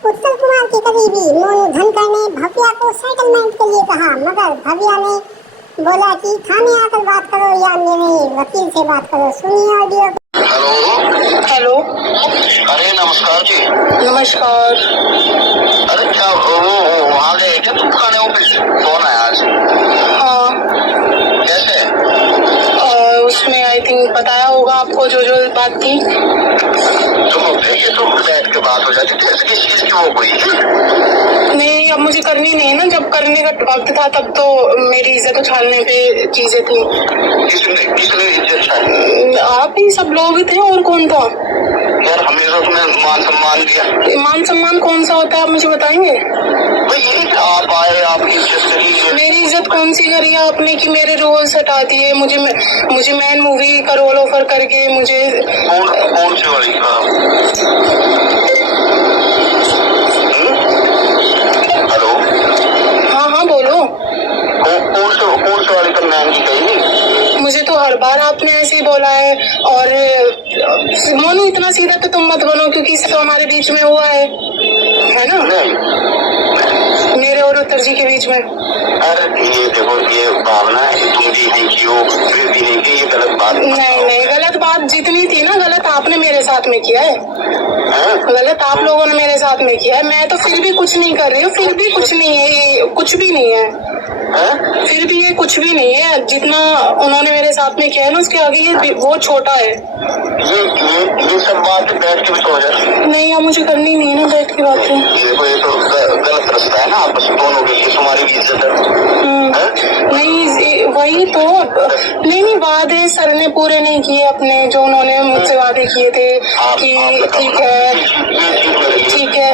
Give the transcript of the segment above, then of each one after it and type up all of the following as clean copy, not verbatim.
उत्तम कुमार के करीबी मोनू धनकर ने भव्या को सेटलमेंट के लिए कहा, मगर भव्या ने बोला कि थाने आकर बात करो या मेरे वकील से बात करो। सुनिए ऑडियो। Hello hello. अरे नमस्कार जी। नमस्कार। अरे क्या वो वहाँ गए क्या तुम खाने ऑफिस? फोन आया आज। हाँ। कैसे? उसमें आई थिंक बताया होगा आपको जो जो बात थी। तुम ये तो बैठ के बात हो जाती है, किस चीज की वो कोई? नहीं, अब मुझे करनी नहीं है ना, जब करने का वक्त था तब तो मेरी इज्जत उछालने पे चीजें थी। किसने इज्जत छाई? आप ही सब लोग ही थे, और कौन था? यार हमेशा तुम्हें मान सम्मान दिया। मान सम्मान कौन सा होता है, आप मुझे बताएंगे? भाई ये आप आए, आपकी इज्जत करी। मेरी इज्जत कौन सी करी है आपने कि मेरे रोल्स हटा दिए? मुझे मैन मूवी का रोल ऑफर करके मुझे कौन सी वाली? हेलो। हाँ बोलो। कौन सी वाली? तो मैम की कही। मुझे तो हर बार आपने ऐसे ही बोला है। और मोनू इतना सीधा तो तुम मत बनो, क्योंकि तो हमारे बीच में हुआ है ना? नहीं। मेरे और उत्तर जी के बीच में। अरे ये देखो, ये भावना तुम भी नहीं की हो, फिर भी नहीं की, ये गलत बात नहीं, गलत बात जितनी थी ना, गलत आपने मेरे साथ में किया है। गलत आप लोगों ने मेरे साथ में किया है। मैं तो फिर भी कुछ नहीं कर रही हूँ, फिर भी कुछ नहीं है, ये कुछ भी नहीं है। फिर भी ये कुछ भी नहीं है। जितना उन्होंने मेरे साथ में किया है ना, उसके आगे ये वो छोटा है। ये सब बात बैठ के भी तो हो जाती। नहीं, अब मुझे करनी नहीं है ना बैठ की बातें। ये तो गलत रास्ता है ना, आपस दोनों के लिए। तुम्हारी भी इज्जत है। नहीं, वही तो। नहीं, वादे सर ने पूरे नहीं किए अपने, जो उन्होंने मुझसे वादे किए थे कि ठीक है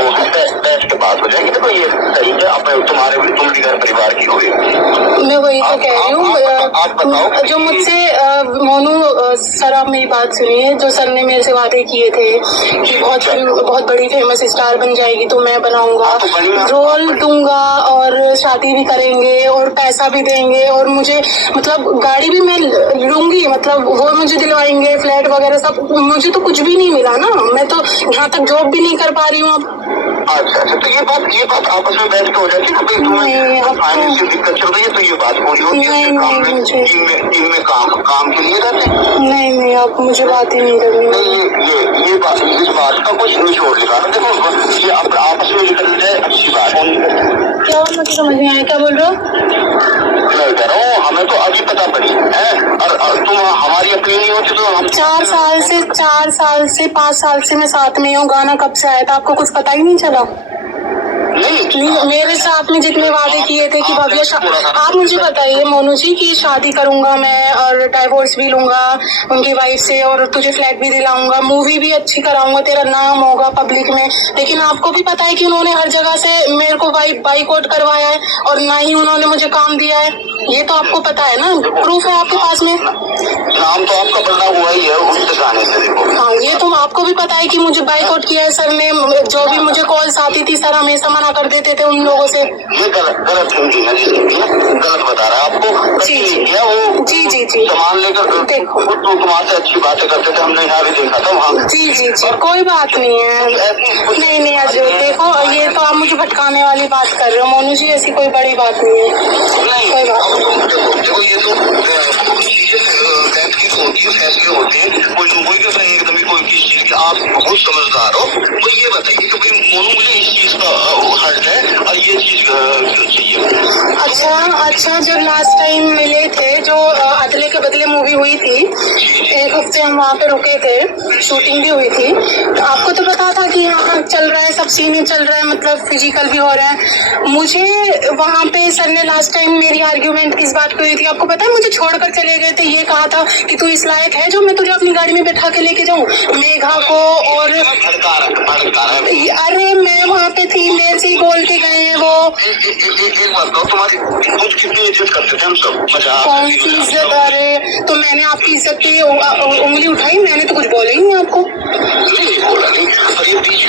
बैठ के बात हो जाएगी। देखो ये सही है, अपने तुम भी घर परिवार की होगी। मैं वही तो कह रही हूँ। जो मुझसे मोनू सर, आप मेरी बात सुनिए। जो सर ने मेरे से वादे किए थे कि बहुत बड़ी फेमस स्टार बन जाएगी तो मैं बनाऊंगा, रोल दूंगा और शादी भी करेंगे और पैसा भी देंगे और मुझे मतलब गाड़ी भी मैं लूंगी, मतलब वो मुझे दिलवाएंगे, फ्लैट वगैरह सब। मुझे तो कुछ भी नहीं मिला ना, मैं तो यहाँ तक जॉब भी नहीं कर पा रही हूँ अब। अच्छा, तो ये बात आपस में बैठ के हो जाती है ना। तुम्हें फाइनेंशियल दिक्कत चल रही है तो ये बात पूरी होती है। टीम में काम के लिए रहते हैं। नहीं, आप मुझे बात ही नहीं करनी। नहीं, ये बात, इस बात का कुछ नहीं छोड़ लिखा ना। देखो ये आपस में निकल जाए अच्छी बात। क्या मुझे समझ नहीं आया, क्या बोल रहे हो? मैं कह रहा हूँ हमें तो अभी पता पड़ी है, और तुम हमारी अपनी नहीं होती तो हम 4 साल से 5 साल से मैं साथ में हूँ। गाना कब से आया था आपको कुछ पता ही नहीं चला? नहीं, मेरे साथ में जितने वादे किए थे कि भव्या, आप मुझे बताइए मोनू जी कि शादी करूंगा मैं और डाइवोर्स भी लूंगा उनकी वाइफ से और तुझे फ्लैट भी दिलाऊंगा, मूवी भी अच्छी कराऊंगा, तेरा नाम होगा पब्लिक में। लेकिन आपको भी पता है कि उन्होंने हर जगह से मेरे को बाइकआउट करवाया है और ना ही उन्होंने मुझे काम दिया है। ये तो आपको पता है ना, प्रूफ है आपके पास में। नाम तो आपका बदला हुआ ही है उस गाने से। देखो हाँ, ये तो आपको भी पता है कि मुझे बाइकआउट किया है सर ने। जो भी मुझे कॉल्स आती थी सर हमेशा मना कर देते थे उन लोगों से। ये गलत थिंकिंग है जिसकी, गलत बता रहा है आपको। जी वो जी सामान लेकर देखो तो तुम्हारे अच्छी बातें करते थे, हमने यहाँ भी देखा था वहाँ। जी कोई बात नहीं है। नहीं अजय देखो, ये तो आप मुझे भटकाने वाली बात कर रहे हो मोनू जी, ऐसी कोई बड़ी बात नहीं है। कोई बात देखो ये तो फैसले होते हैं। कोई एकदम ही कोई किस चीज के, आप बहुत समझदार हो। तो ये बताइए कि भाई मोनू मुझे इस चीज का हर्ट है और ये चीज चाहिए। अच्छा, जो लास्ट टाइम मिले थे, जो अदले के बदले मूवी हुई थी, 1 हफ्ते हम वहाँ पे रुके थे, शूटिंग भी हुई थी। आपको तो पता था कि यहाँ चल रहा है, सब सीन चल रहा है, मतलब फिजिकल भी हो रहा है। मुझे वहाँ पे सर ने लास्ट टाइम मेरी आर्ग्यूमेंट किस बात को हुई थी आपको पता है? मुझे छोड़कर चले गए थे, ये कहा था कि तू इस लायक है जो मैं तुझे अपनी गाड़ी में बैठा के लेके जाऊँ मेघा को। और अरे मैं वहाँ पे थी, मेरे से ही बोल के गए हैं वो। एक बात बताओ, तुम्हारी कितनी इज्जत करते थे हम सब? कौन सी इज्जत? अरे तो मैंने आपकी इज्जत पे उंगली उठाई? मैंने तो कुछ बोला ही नहीं आपको। नहीं बोला नहीं, और ये बीच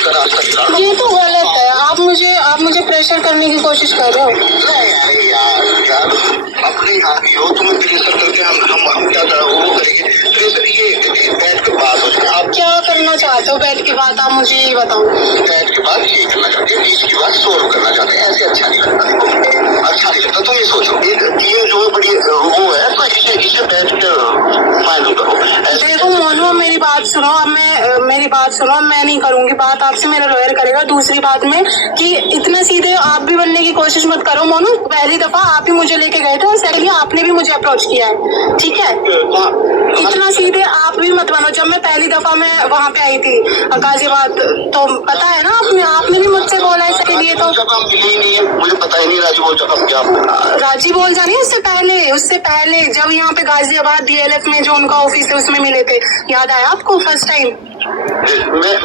का रास्ता। ये तो गलत है। आप मुझे प्रेशर करने की कोशिश कर रहे हो। नहीं यार अपने यहाँ की हो, तुम्हें प्रेशर करके हम क्या वो करेंगे? प्रेशर ये बैठ के बात हो। आप क्या करना चाहते हो बैठ के बात? आप मुझे ये बताओ। बैठ के बात ठीक अब मैं मेरी बात सुनो, मैं नहीं करूंगी बात आपसे, मेरा लॉयर करेगा। दूसरी बात में कि इतना सीधे आप भी बनने की कोशिश मत करो मोनू। पहली दफा आप ही मुझे लेके गए थे और सेकंडली आपने भी मुझे अप्रोच किया है, ठीक है? इतना सीधे आप भी मत बनो। जब मैं पहली दफा मैं वहाँ पे आई थी गाजियाबाद, तो पता है ना आपने भी मुझसे बोला है इसके लिए। तो मुझे पता ही नहीं राजी बोल कब क्या राजी बोल जानी उससे पहले जब यहाँ पे गाजियाबाद DLF में जो उनका ऑफिस है उसमें मिले थे, याद आया आपको फर्स्ट टाइम?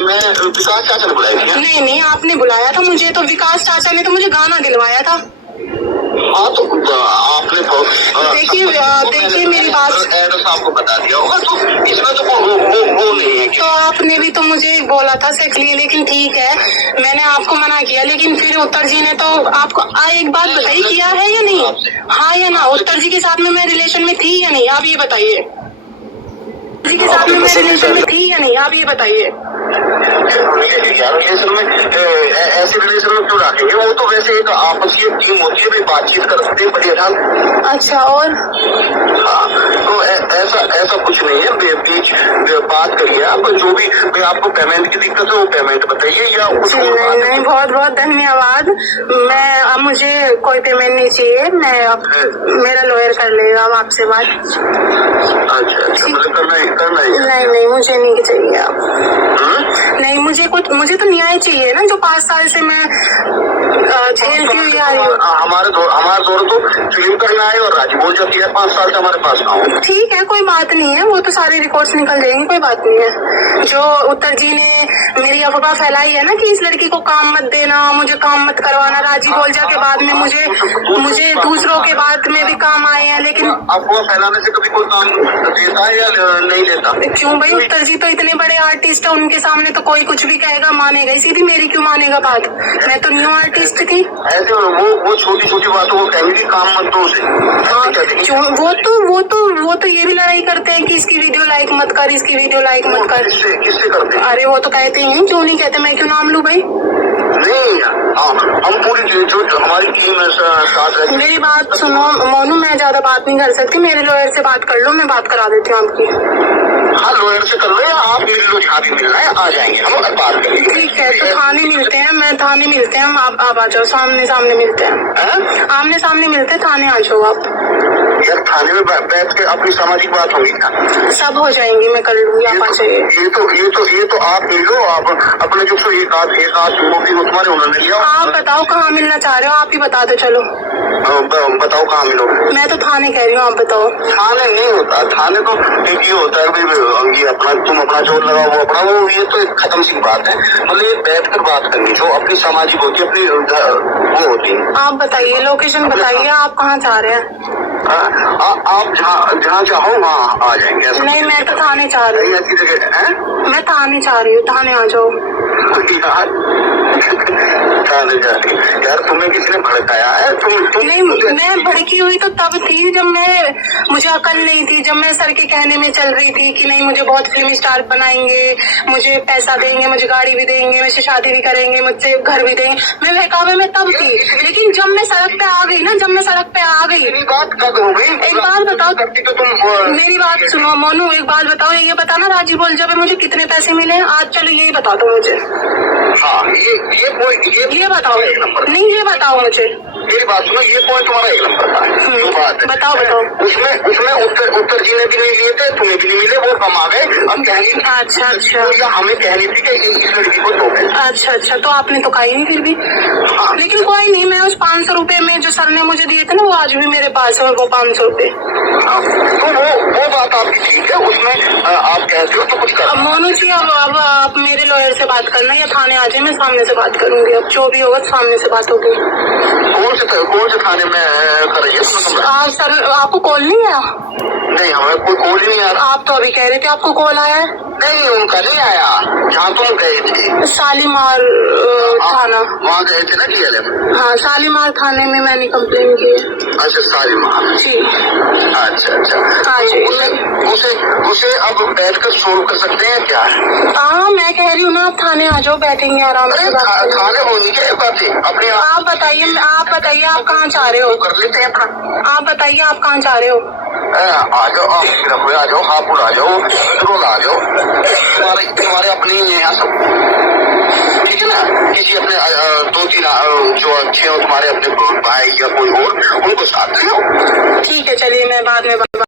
मैं विकास चाचा ने बुलाया था। नहीं आपने बुलाया था मुझे, तो विकास चाचा ने तो मुझे गाना दिलवाया था। हाँ तो आपने देखिए मेरी बात, एड्रेस आपको बता दिया होगा, तो इसमें तो वो नहीं है। तो आपने भी तो मुझे बोला था सेक्स लिए, लेकिन ठीक है मैंने आपको मना किया, लेकिन फिर उत्तर जी ने तो आपको एक बात बताई, किया है या नहीं? हाँ या ना? उत्तर जी के साथ में मैं रिलेशन में थी या नहीं, आप ये बताइए। जी के साथ में मैं रिलेशन में थी या नहीं, आप ये बताइए। रिलेशन में ऐसे रिलेशन में क्यों रखेंगे? वो तो वैसे एक आपसी टीम होती है, बातचीत कर सकते हैं बढ़िया। अच्छा, और हाँ, तो ऐसा कुछ नहीं है। बीच बात करिए आप, जो भी आपको पेमेंट की दिक्कत है वो पेमेंट बताइए, या नहीं बहुत बहुत धन्यवाद। मैं अब मुझे कोई पेमेंट नहीं चाहिए, मैं मेरा लॉयर कर लेगा अब आपसे बात। अच्छा मतलब करना ही नहीं मुझे नहीं चाहिए आप। नहीं मुझे तो न्याय चाहिए ना, जो 5 साल से मैं झेलती हुई आ रही हूँ। हमारे दौर तो फिल्म करना है और राजी बोल जाती है 5 साल से हमारे पास ना। ठीक है कोई बात नहीं है, वो तो सारे रिकॉर्ड्स निकल जाएंगे, कोई बात नहीं है। जो उत्तर जी ने मेरी अफवाह फैलाई है ना कि इस लड़की को काम मत देना, मुझे काम मत करवाना, राजी बोलजा के बाद में मुझे दूसरों के बाद में भी काम आए हैं, लेकिन अफवाह फैलाने से कभी कोई काम देता है या नहीं देता? क्यों भाई, उत्तर जी तो इतने बड़े आर्टिस्ट है, उनके सामने तो कोई कुछ भी कहेगा मानेगा, सीधी मेरी क्यों मानेगा बात? मैं तो न्यू आर्टिस्ट थी। ऐसे वो छोटी बातों को कहेंगे काम मत दो उसे। वो तो ये भी लड़ाई करते हैं कि इसकी वीडियो लाइक मत कर, इसकी वीडियो लाइक मत कर। किससे करते हैं? अरे वो तो कहते हैं, क्यों नहीं कहते, मैं क्यों नाम लूं भाई? नहीं हम पूरी जो हमारी टीम साथ रहती है। मेरी बात सुनो मोनू, मैं ज्यादा बात नहीं कर सकती, मेरे लॉयर से बात कर लो, मैं बात करा देती हूँ आपकी। हाँ लॉयर से कर लो, या आप मिल लो, जहाँ भी मिलना है आ जाएंगे हम बात करेंगे। ठीक है तो थाने मिलते हैं, थाने मिलते हैं हम, आप आ जाओ, सामने मिलते हैं, आमने सामने मिलते हैं, थाने आ जाओ आप। यार थाने में बैठ के अपनी सामाजिक बात होगी ना, सब हो जाएंगी, मैं कर लूंगी, आप आ जाइए। ये तो आप मिल लो, आप अपने जो एक आध तुम्हारे उन्होंने लिया। आप बताओ कहाँ मिलना चाह रहे हो, आप ही बता दो। चलो बताओ कहाँ मिलोगे? मैं तो थाने कह रही हूँ, आप बताओ। थाने नहीं होता, थाने तो ये होता है ये अपना तुम अपना जोर लगाओ, वो अपना वो, ये तो एक खत्म सी बात है। मतलब ये बैठ कर बात करनी जो अपनी सामाजिक होती है, अपनी वो होती है। आप बताइए, लोकेशन बताइए, आप कहाँ चाह रहे हैं? आप जहाँ चाहो वहाँ आ जाएंगे। नहीं मैं तो थाने चाह रही हूँ, ऐसी जगह है, मैं थाने चाह रही हूँ, थाने आ जाओ। यार तुम्हें किसी ने भड़काया है? नहीं मैं भड़की हुई तो तब थी जब मुझे अकल नहीं थी, जब मैं सर के कहने में चल रही थी कि नहीं मुझे बहुत फिल्म स्टार बनाएंगे, मुझे पैसा देंगे, मुझे गाड़ी भी देंगे, मुझसे शादी भी करेंगे, मुझसे घर भी देंगे, मैं बहकावे में तब थी। लेकिन जब मैं सड़क पे आ गई ना, बात कब हो गई? एक बात बताओ, तो तुम मेरी बात सुनो मोनू, एक बात बताओ, ये बताना राजी बोल जब मुझे कितने पैसे मिले आज? चलो यही बता दो मुझे। हाँ ये बताओ, नहीं ये बताओ मुझे। मेरी बात सुनो, ये पॉइंट तुम्हारा 1 नंबर का है। जो बात है बताओ। उसमें उत्तर जी ने भी नहीं लिए थे, तुम्हें भी नहीं मिले, वो कम आ गए। अब कहनी अच्छा हमें कहनी थी कि इस लड़की को दो। अच्छा तो आपने तो कही नहीं फिर भी। लेकिन कोई नहीं, मैं उस 500 रुपए में जो सर ने मुझे दिए थे ना, वो आज भी मेरे पास है, वो 500 रुपए। तो वो बात आपकी ठीक है, उसमें आप कहते हो तो कुछ कर। मोनू जी अब आप मेरे लॉयर से बात करना या थाने आ जाए, मैं सामने से बात करूंगी, अब जो भी होगा सामने से बात होगी। कौन से थाने में कर रही है? सर आपको कॉल नहीं आया? नहीं हमें कोई कॉल ही नहीं आ रहा। आप तो अभी कह रहे थे आपको कॉल आया है। नहीं उनका नहीं आया, जहाँ तुम गए थे शालीमार थाना, वहाँ गए थे ना DLF। हाँ शालीमार थाने में मैंने कंप्लेन की है। अच्छा शालीमार जी। अच्छा उसे अब बैठ कर सोल्व कर सकते हैं क्या? हाँ मैं कह रही हूँ ना, आप थाने आ जाओ, बैठेंगे आराम से। थाने होनी क्या बातें अपने आप बताइए आप कहाँ चाह रहे हो? कर लेते हैं अपना। आप बताइए आप कहाँ चाह रहे हो? आ जाओ, हापुड़ आ जाओ, आ जाओ, तुम्हारा अपने ही हैं यहाँ सब, ठीक है ना। किसी अपने 2-3 जो अच्छे हो तुम्हारे अपने भाई या कोई और, उनको साथ ले आओ। ठीक है, चलिए मैं बाद में